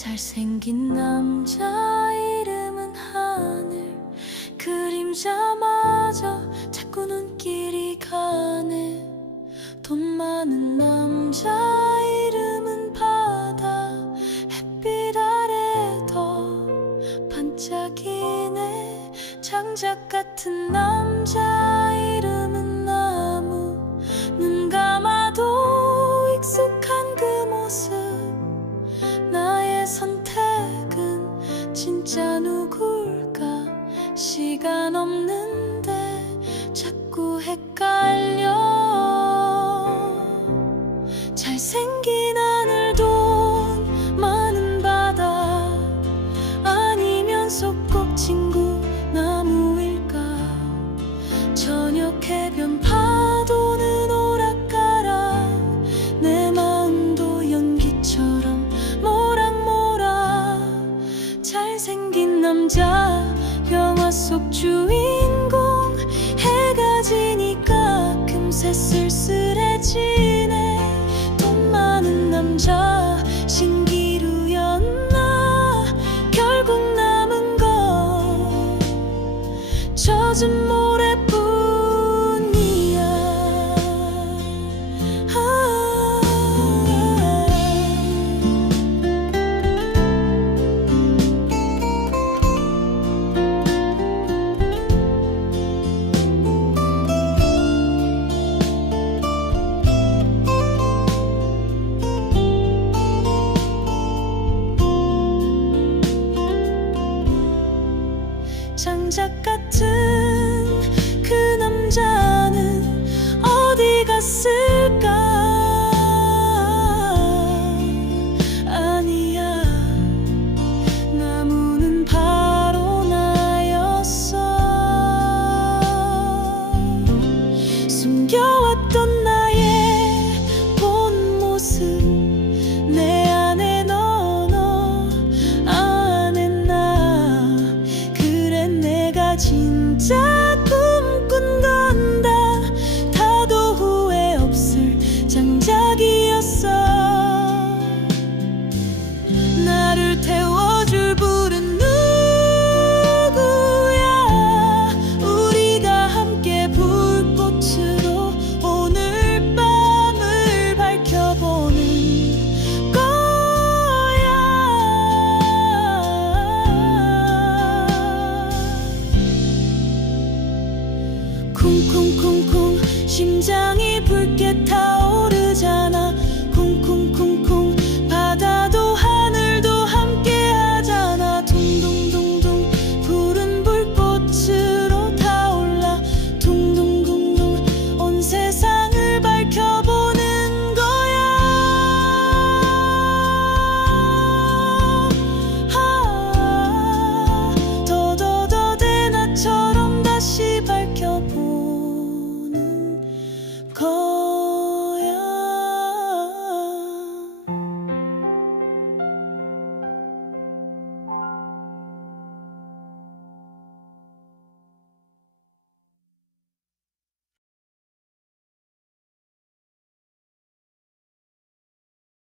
잘생긴 남자 이름은 하늘. 그림자마저 자꾸 눈길이 가네. 돈 많은 남자 이름은 바다. 햇빛 아래 더 반짝이네. 장작 같은 남자 이름은 나무. 눈 감아도 익숙한 그 모습. 나의 선택은 진짜 누굴까? 시간 없는데 자꾸 헷갈려. 잘생긴 하늘, 돈 많은 바다, 아니면 소꿉친구 나무일까? 저녁 해변 파도는 오락가락. 내 마음도 연기처럼 모락모락. 잘생긴 남자, 영화 속 주인공. 해가 지니까 금세 쓸쓸해지네. 돈 많은 남자, 신기루였나? 결국 남은 건 젖은 모래뿐이야. 장작 같은 그 남자는 어디 갔을까? 아니야, 나무는 바로 나였어. 숨겨왔던 나의 본 모습. 내 안에 너 안에 나. 그래, 내가 진짜 꿈꾼 건 다 다도 후회 없을 장작이었어. 나를 태워줄 불은 누구야? 우리가 함께 불꽃으로 오늘 밤을 밝혀보는 거야. 쿵쿵쿵쿵 심장이 붉게 타오르잖아.